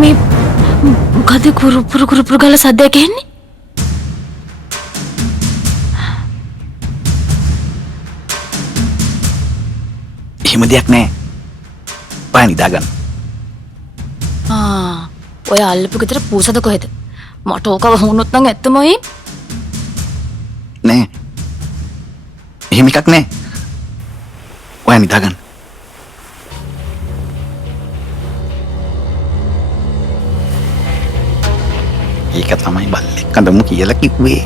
මේ මොකද කුරු ගාලා සද්දයක් ඇහෙන්නේ? එහෙම දෙයක් නෑ. ඔයා නිදාගන්න. ඔය අල්ලපු ගෙදර පූසද කොහෙද? මට ඕකව වුණොත් නම් ඇත්තමයි. නෑ. එහෙම එකක් නෑ. ඔයා නිදාගන්න. ඒක තමයි බල්ලෙක් කඳමු කියලා කිව්වේ.